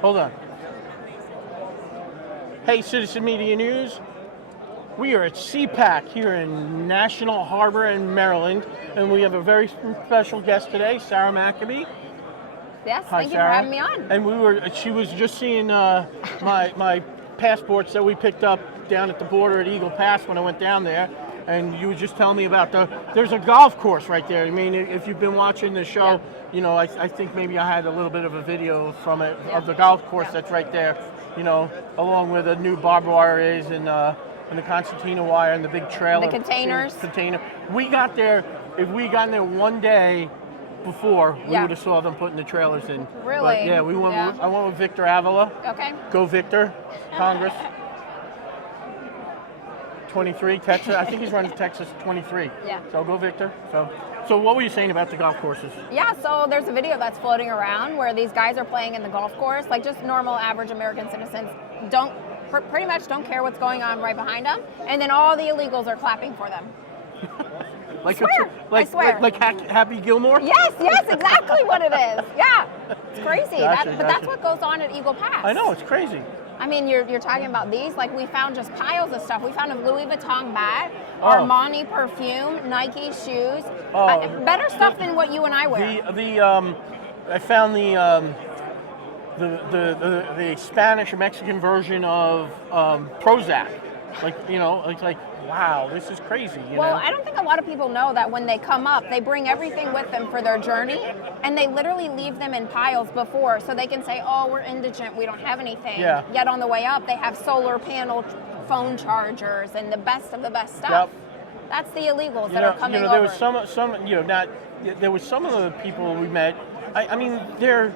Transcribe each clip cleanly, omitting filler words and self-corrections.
Hold on. Hey, Citizen Media News. We are at CPAC here in National Harbor in Maryland, and we have a very special guest today, Sarah McAbee. Yes, Hi, thank you Sarah. for having me on. And she was just seeing my passports that we picked up down at the border at Eagle Pass when I went down there. And you were just telling me about there's a golf course right there. I mean, if you've been watching the show, yeah. you know, I think maybe I had a little bit of a video from it, of the golf course that's right there, you know, along where the new barbed wire is and the concertina wire and the big trailer. The containers. We got there, if we got there one day before, we would have saw them putting the trailers in. Really? But yeah, I went with Victor Avila. Okay. Go Victor, Congress. 23, Texas. I think he's running Texas 23. Yeah. So go Victor. So what were you saying about the golf courses? Yeah, so there's a video that's floating around where these guys are playing in the golf course, like just normal average American citizens pretty much don't care what's going on right behind them, and then all the illegals are clapping for them. I swear. Like Happy Gilmore? Yes, exactly what it is. Yeah, it's crazy. Gotcha. That's what goes on at Eagle Pass. I know, it's crazy. I mean, you're talking about these, like we found just piles of stuff. We found a Louis Vuitton bag, Armani perfume, Nike shoes, better stuff than what you and I wear. I found the Spanish or Mexican version of Prozac. Like, you know, it's like, wow, this is crazy. You know? I don't think a lot of people know that when they come up, they bring everything with them for their journey, and they literally leave them in piles before, so they can say, oh, we're indigent, we don't have anything. Yeah. Yet on the way up, they have solar panel phone chargers and the best of the best stuff. Yep. That's the illegals that are coming there over. was there was some of the people we met. I mean, they're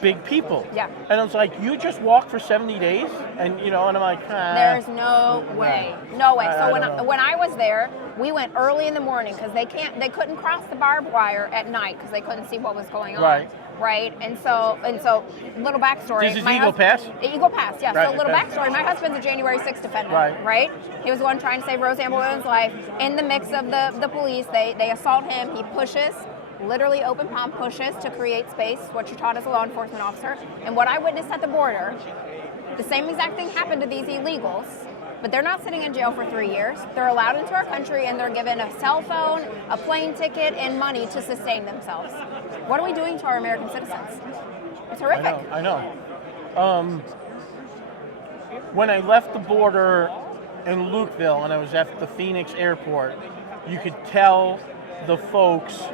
big people. Yeah. And I was like, you just walked for 70 days? And, you know, and I'm like, There's no way. No way. So when I was there, we went early in the morning because they couldn't cross the barbed wire at night because they couldn't see what was going on. Right. And so little backstory. This is Eagle Pass? Eagle Pass, yeah. Right, so little backstory. My husband's a January 6th defendant. Right. He was the one trying to save Roseanne Boylan's life. In the mix of the police, they assault him. He pushes. Literally open palm pushes to create space, what you're taught as a law enforcement officer. And what I witnessed at the border, the same exact thing happened to these illegals, but they're not sitting in jail for 3 years. They're allowed into our country and they're given a cell phone, a plane ticket, and money to sustain themselves. What are we doing to our American citizens? It's horrific. I know. When I left the border in Lukeville and I was at the Phoenix airport, you could tell the folks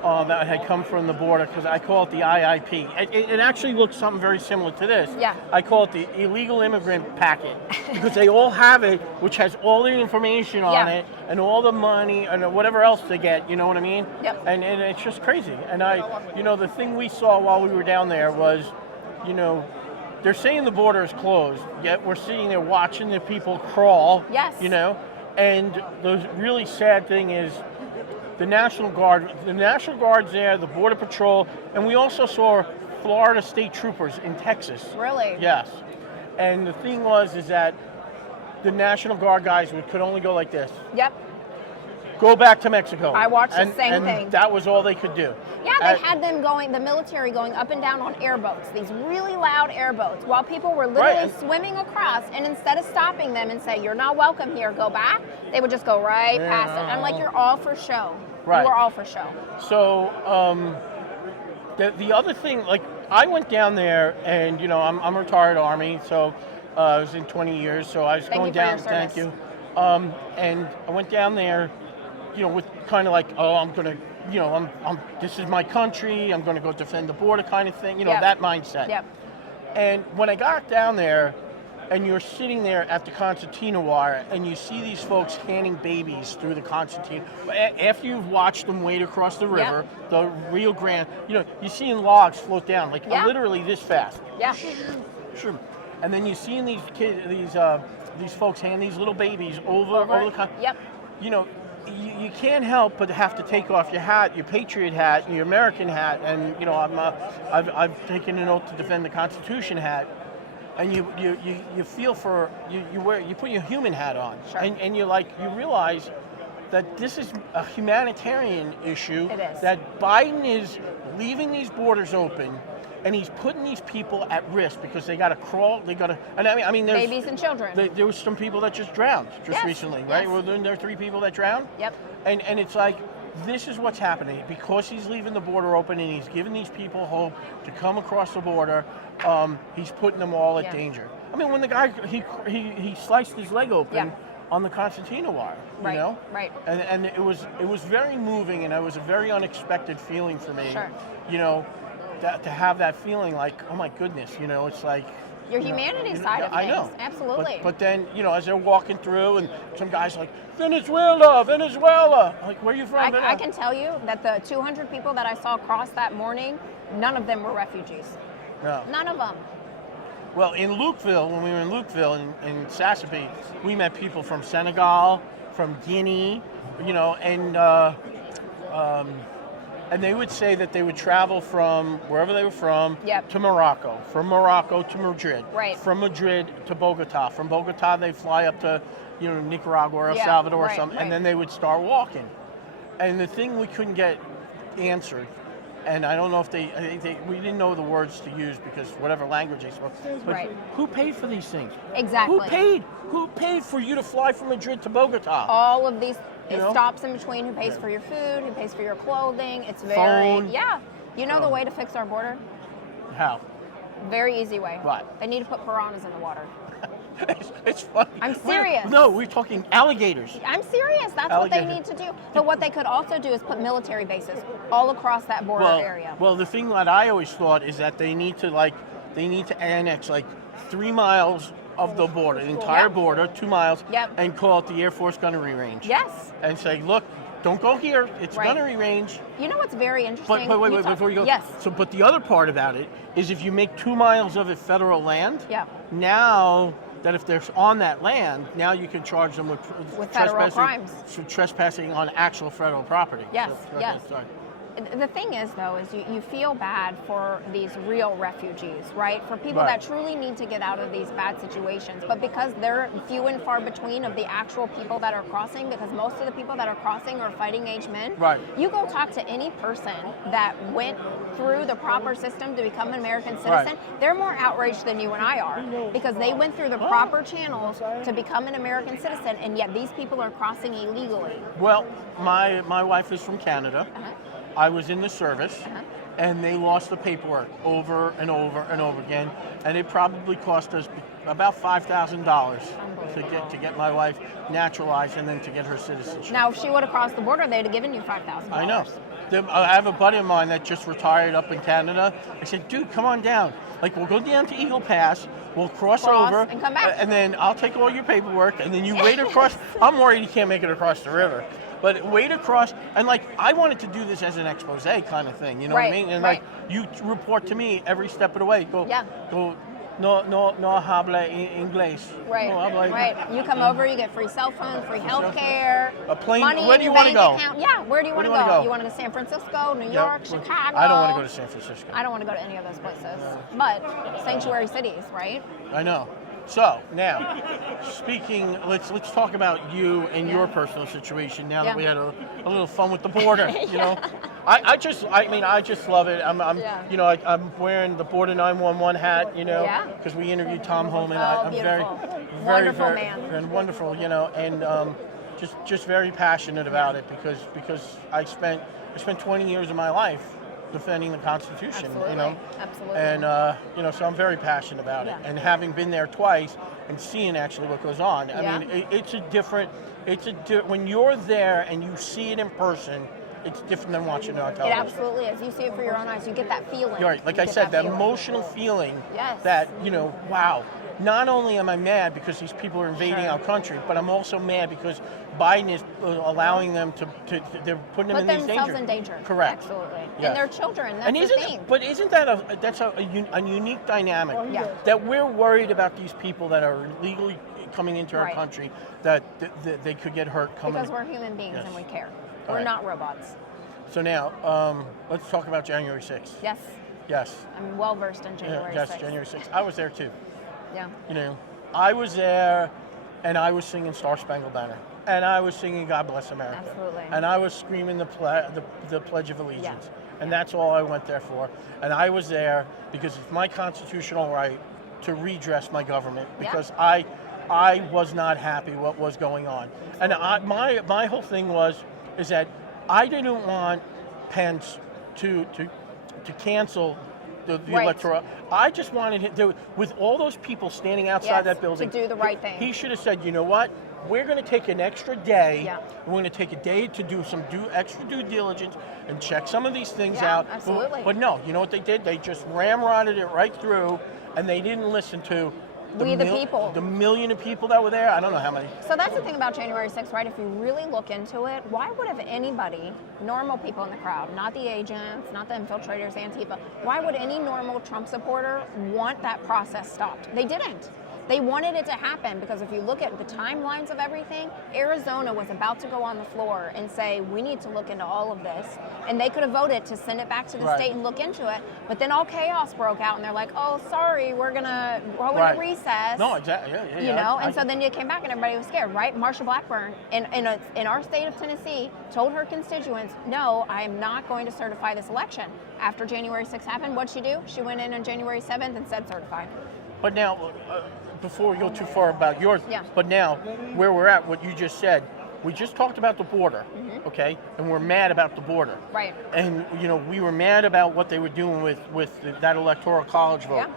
that had come from the border, because I call it the IIP. It actually looks something very similar to this. Yeah. I call it the illegal immigrant packet, because they all have it, which has all the information on it, and all the money, and whatever else they get, you know what I mean? Yep. And it's just crazy. And the thing we saw while we were down there was, they're saying the border is closed, yet we're sitting there watching the people crawl. Yes. And the really sad thing is, the National Guard's there, the Border Patrol, and we also saw Florida State Troopers in Texas. Really? Yes. And the thing is that the National Guard guys could only go like this. Yep. Go back to Mexico. I watched the same thing. And that was all they could do. Yeah, they had them the military going up and down on airboats, these really loud airboats, while people were literally swimming across, and instead of stopping them and say, you're not welcome here, go back, they would just go right past it. I'm like, you're all for show. Right. You were all for show. So, the other thing, like, I went down there, and, I'm a retired Army, so I was in 20 years, so I was going down. Thank you. And I went down there, with kind of like, I'm going to, this is my country, I'm going to go defend the border kind of thing, that mindset. Yep. And when I got down there, and you're sitting there at the concertina wire, and you see these folks handing babies through the concertina. After you've watched them wade across the river, the Rio Grande, you're seeing logs float down, like literally this fast. Yeah. And then you're seeing these kids, these folks hand these little babies over the. Yep. You can't help but have to take off your hat, your patriot hat, and your American hat, and I've taken an oath to defend the Constitution hat. And you feel for you put your human hat on, and you realize that this is a humanitarian issue. It is. That Biden is leaving these borders open, and he's putting these people at risk because they got to crawl. They got to, and I mean, there's babies and children. there was some people that just drowned recently, right? Yes. Well, then there are 3 people that drowned. Yep. And it's like, this is what's happening because he's leaving the border open and he's giving these people hope to come across the border. He's putting them all at danger. I mean, when the guy he sliced his leg open on the concertina wire, you know, right, and it was very moving, and it was a very unexpected feeling for me. Sure. You know, to have that feeling like, oh my goodness, you know, it's like. Your humanity side of things. I know. Absolutely. But then, you know, as they're walking through, and some guys like, Venezuela. Like, where are you from? I can tell you that the 200 people that I saw cross that morning, none of them were refugees. No. None of them. Well, in Lukeville, when we were in Lukeville in Sassabee, we met people from Senegal, from Guinea, you know, and they would say that they would travel from wherever they were from to Morocco, from Morocco to Madrid, from Madrid to Bogota, from Bogota they fly up to, you know, Nicaragua or El Salvador or something, and then they would start walking. And the thing we couldn't get answered, and I don't know if we didn't know the words to use because whatever language they spoke, but who paid for these things? Exactly. Who paid for you to fly from Madrid to Bogota? All of these stops in between. Who pays for your food? Who pays for your clothing? It's very You know the way to fix our border? How? Very easy way. What? They need to put piranhas in the water. It's funny. I'm serious. We're talking alligators. I'm serious. That's what they need to do. But what they could also do is put military bases all across that border area. Well, the thing that I always thought is that they need to annex like 3 miles of the border, the entire border, 2 miles, and call it the Air Force Gunnery Range. Yes. And say, look, don't go here. It's gunnery range. You know what's very interesting? But wait, before you go. Yes. So, but the other part about it is if you make 2 miles of it federal land, now that if they're on that land, now you can charge them with federal crimes. For trespassing on actual federal property. Yes, yes. Sorry. The thing is, though, is you feel bad for these real refugees, right? For people that truly need to get out of these bad situations. But because they're few and far between of the actual people that are crossing, because most of the people that are crossing are fighting age men, you go talk to any person that went through the proper system to become an American citizen, they're more outraged than you and I are because they went through the proper channels to become an American citizen, and yet these people are crossing illegally. Well, my wife is from Canada. I was in the service, and they lost the paperwork over and over and over again, and it probably cost us about $5,000 to get my wife naturalized and then to get her citizenship. Now, if she would have crossed the border, they'd have given you $5,000. I know. I have a buddy of mine that just retired up in Canada. I said, dude, come on down. Like, we'll go down to Eagle Pass, we'll cross over, and come back. And then I'll take all your paperwork, and then you wait across. I'm worried you can't make it across the river. But wait across, and like, I wanted to do this as an expose kind of thing, you know what I mean? And like, you report to me every step of the way. Go, no habla inglés. Right. You come over, you get free cell phone, free health care, a plane. Money Where do you want to go? Account. Yeah, where do you want to go? You want to go to San Francisco, New York, Chicago? I don't want to go to San Francisco. I don't want to go to any of those places. But sanctuary cities, right? I know. So now, let's talk about you and your personal situation. Now that we had a little fun with the border, you know, I just love it. I'm wearing the Border 911 hat, you know, because we interviewed Tom Holman. I'm very wonderful man, and wonderful, you know, and just very passionate about it because I spent 20 years of my life defending the Constitution, you know, and so I'm very passionate about it. And having been there twice and seeing actually what goes on, I mean, when you're there and you see it in person, it's different than watching it on television. It absolutely is. You see it for your own eyes. You get that feeling. You're right. Like I said, that emotional feeling that, you know, wow. Not only am I mad because these people are invading our country, but I'm also mad because Biden is allowing them they're putting them in danger. Correct. Absolutely. Yes. And their children. That's the thing. But isn't that that's a unique dynamic? That we're worried about these people that are illegally coming into our country, that they could get hurt coming. Because we're human beings and we care. We're not robots. So now, let's talk about January 6th. Yes. I'm well versed in January 6th. Yes, January 6th. I was there too. Yeah. You know, I was there, and I was singing Star Spangled Banner, and I was singing God Bless America. Absolutely. And I was screaming the Pledge of Allegiance. and that's all I went there for. And I was there because it's my constitutional right to redress my government, because I was not happy what was going on. And my whole thing is that I didn't want Pence to cancel the electoral. I just wanted him to, with all those people standing outside that building, to do the right thing. He should have said, you know what? We're going to take an extra day. Yeah. We're going to take a day to do some extra due diligence and check some of these things out. Absolutely. But no, you know what they did? They just ramrodded it right through, and they didn't listen to the people. The million of people that were there. I don't know how many. So that's the thing about January 6th, right? If you really look into it, why would have anybody, normal people in the crowd, not the agents, not the infiltrators, Antifa, why would any normal Trump supporter want that process stopped? They didn't. They wanted it to happen because if you look at the timelines of everything, Arizona was about to go on the floor and say, we need to look into all of this. And they could have voted to send it back to the state and look into it. But then all chaos broke out and they're like, oh, sorry, we're going to go into recess. No, exactly. Yeah, you know, and so then you came back and everybody was scared, right? Marsha Blackburn in our state of Tennessee told her constituents, no, I am not going to certify this election. After January 6th happened, what'd she do? She went in on January 7th and said certified. But now, before we go too far about yours, but now, where we're at, what you just said, we just talked about the border, okay? And we're mad about the border. Right. And, you know, we were mad about what they were doing with that electoral college vote. Yeah.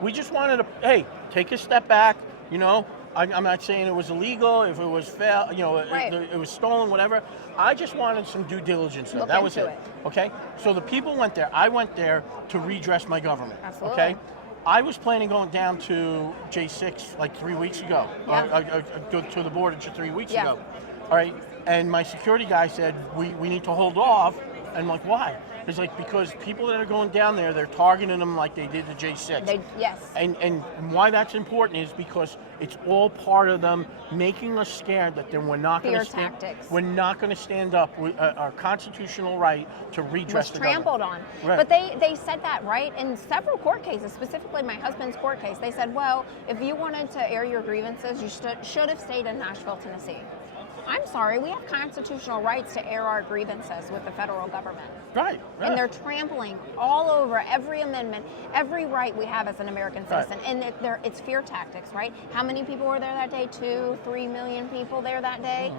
We just wanted to, hey, take a step back, you know? I'm not saying it was illegal, if it was fair, you know, it was stolen, whatever. I just wanted some due diligence. That was it. Okay? So the people went there. I went there to redress my government. Absolutely. Okay? I was planning going down to J6 like 3 weeks ago. I go to the border just 3 weeks ago. All right, and my security guy said, we need to hold off. And I'm like, why? It's like, because people that are going down there, they're targeting them like they did the J6. And why that's important is because it's all part of them making us scared that then we're not going to stand. We're not going to stand up with our constitutional right to redress the government. Trampled on. Right. But they said that, right? In several court cases, specifically my husband's court case, they said, well, if you wanted to air your grievances, you should have stayed in Nashville, Tennessee. I'm sorry, we have constitutional rights to air our grievances with the federal government. Right. And they're trampling all over every amendment, every right we have as an American citizen. And it's fear tactics, right? How many people were there that day? 2-3 million people there that day?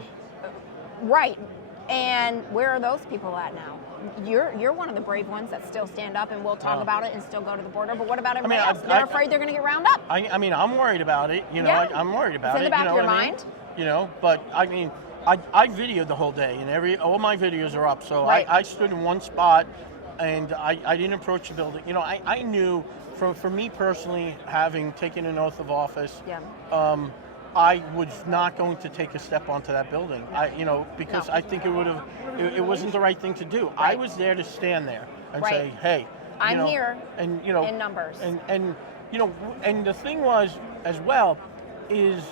Right. And where are those people at now? You're one of the brave ones that still stand up and will talk about it and still go to the border. But what about everybody else? They're afraid they're going to get round up. I mean, I'm worried about it. You know, I'm worried about it. It's in the back of your mind. You know, but I mean, I videoed the whole day, and all my videos are up. So I stood in one spot, and I didn't approach the building. You know, I knew, for me personally, having taken an oath of office, I was not going to take a step onto that building. Because I think it wasn't the right thing to do. I was there to stand there and say, hey, I'm here, and you know, in numbers, and you know, and the thing was as well is.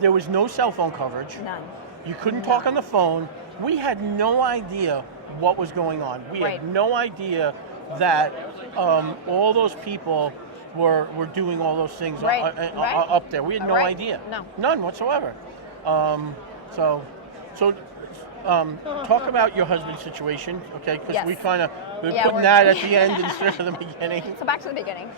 There was no cell phone coverage. None. You couldn't talk on the phone. We had no idea what was going on. We had no idea that all those people were doing all those things up there. We had no idea. No. None whatsoever. So talk about your husband's situation, okay? Because we're putting that at the end instead of the beginning. So back to the beginning.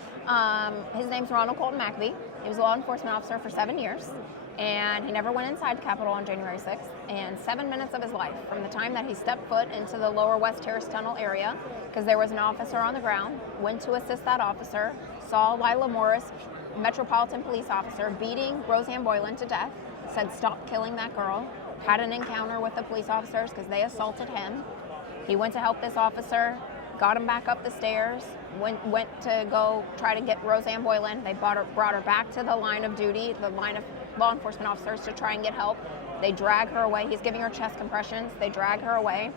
His name's Ronald Colton Mackley. He was a law enforcement officer for 7 years. And he never went inside the Capitol on January 6th. And 7 minutes of his life, from the time that he stepped foot into the lower West Terrace Tunnel area, because there was an officer on the ground, went to assist that officer, saw Lila Morris, Metropolitan Police officer, beating Roseanne Boylan to death, said stop killing that girl, had an encounter with the police officers because they assaulted him. He went to help this officer, got him back up the stairs, went to go try to get Roseanne Boylan. They brought her back to the line of duty, the line of law enforcement officers to try and get help. They drag her away. He's giving her chest compressions. They drag her away.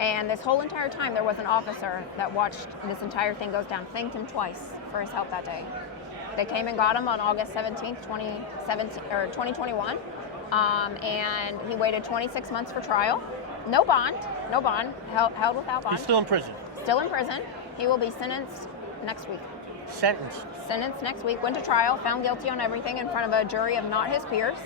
And this whole entire time, there was an officer that watched this entire thing goes down, thanked him twice for his help that day. They came and got him on August 17th, 2021. And he waited 26 months for trial. No bond, held without bond. He's still in prison. Still in prison. He will be sentenced next week. Sentenced next week. Went to trial, found guilty on everything in front of a jury of not his peers.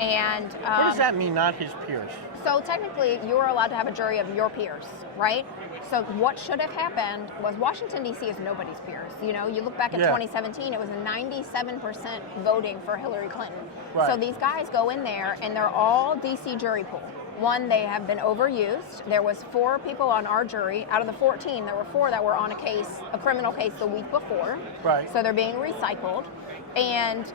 And what does that mean, not his peers? So technically, you're allowed to have a jury of your peers, right? So what should have happened was Washington, D.C. is nobody's peers. You know, you look back at 2017, it was a 97% voting for Hillary Clinton. Right. So these guys go in there, and they're all D.C. jury pool. One, they have been overused. There was 4 people on our jury. Out of the 14, there were 4 that were on a criminal case the week before. Right. So they're being recycled. And,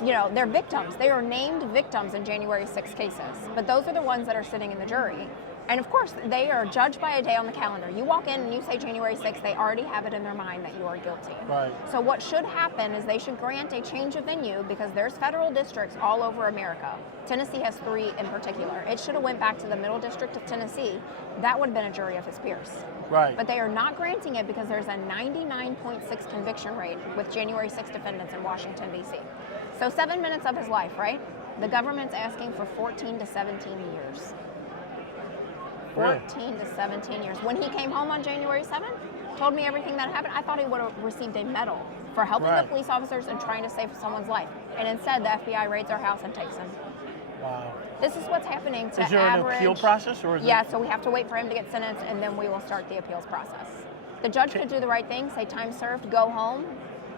you know, they're victims. They are named victims in January 6 cases. But those are the ones that are sitting in the jury. And of course, they are judged by a day on the calendar. You walk in and you say January 6th, they already have it in their mind that you are guilty. Right. So what should happen is they should grant a change of venue because there's federal districts all over America. Tennessee has 3 in particular. It should have went back to the Middle District of Tennessee. That would have been a jury of his peers. Right. But they are not granting it because there's a 99.6 conviction rate with January 6 defendants in Washington, D.C. So 7 minutes of his life, right? The government's asking for 14 to 17 years. 14 to 17 years. When he came home on January 7th, told me everything that happened, I thought he would have received a medal for helping the police officers and trying to save someone's life. And instead, the FBI raids our house and takes him. Wow. This is what's happening to Is there an appeal process? Or is yeah, so we have to wait for him to get sentenced, and then we will start the appeals process. The judge could do the right thing, say time served, go home.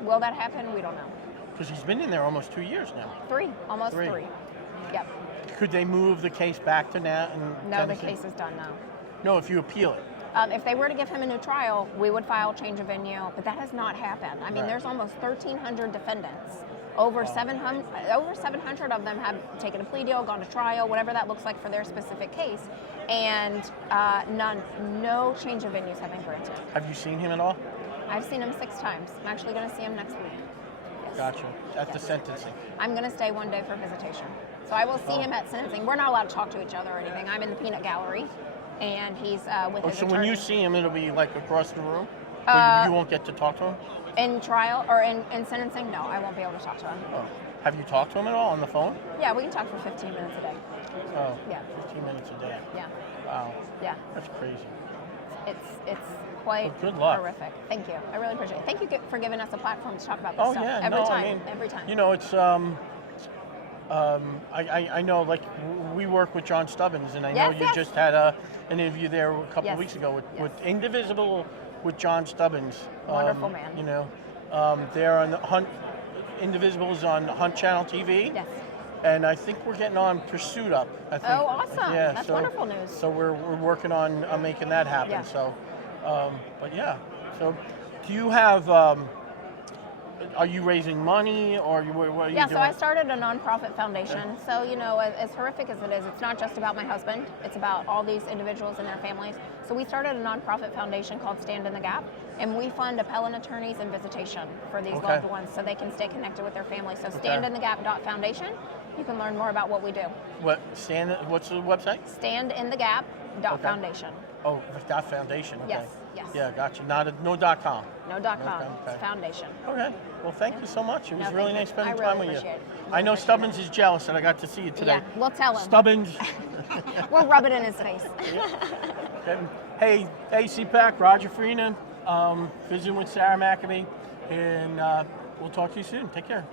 Will that happen? We don't know. Because he's been in there almost 2 years now. 3, almost 3. Yep. Could they move the case back to now? No, the case is done now. No, if you appeal it. If they were to give him a new trial, we would file change of venue, but that has not happened. I mean, there's almost 1,300 defendants. Over 700 of them have taken a plea deal, gone to trial, whatever that looks like for their specific case, and no change of venues have been granted. Have you seen him at all? I've seen him 6 times. I'm actually going to see him next week. Yes. Gotcha. At the sentencing. I'm going to stay 1 day for visitation. So I will see him at sentencing. We're not allowed to talk to each other or anything. I'm in the peanut gallery, and he's with his So attorney. when you see him, it'll be like across the room? You won't get to talk to him? In trial or in sentencing, no, I won't be able to talk to him. Oh. Have you talked to him at all on the phone? Yeah, we can talk for 15 minutes a day. Oh, Yeah. 15 minutes a day. Yeah. Wow. Yeah. That's crazy. It's quite Well, good luck. horrific. Thank you. I really appreciate it. Thank you for giving us a platform to talk about this Oh, stuff. yeah. Every no, time. I mean, Every time. You know, it's, I know, like, we work with John Stubbins, and I know you just had an interview there a couple of weeks ago with Indivisible with John Stubbins. Wonderful man. You know, they're on the Hunt, Indivisible is on Hunt Channel TV. Yes. And I think we're getting on Pursuit up. I think. Oh, awesome. Yeah, That's so, wonderful news. So we're working on making that happen. Yeah. So, but yeah. So, do you have? Are you raising money, or what are you doing? So I started a nonprofit foundation. So, you know, as horrific as it is, it's not just about my husband. It's about all these individuals and their families. So we started a nonprofit foundation called Stand in the Gap, and we fund appellant attorneys and visitation for these loved ones so they can stay connected with their families. So standinthegap.foundation, you can learn more about what we do. What's the website? Standinthegap.foundation. Oh, dot foundation. Okay. Yes. Yeah, gotcha. No .com. No .com. Okay. It's foundation. Okay. Well, thank you so much. It was really nice spending I time really with you. appreciate it. I know Stubbins is jealous that I got to see you today. Yeah, we'll tell him. Stubbins. We'll rub it in his face. Hey, CPAC, Roger Farina, visiting with Sarah McAbee, and we'll talk to you soon. Take care.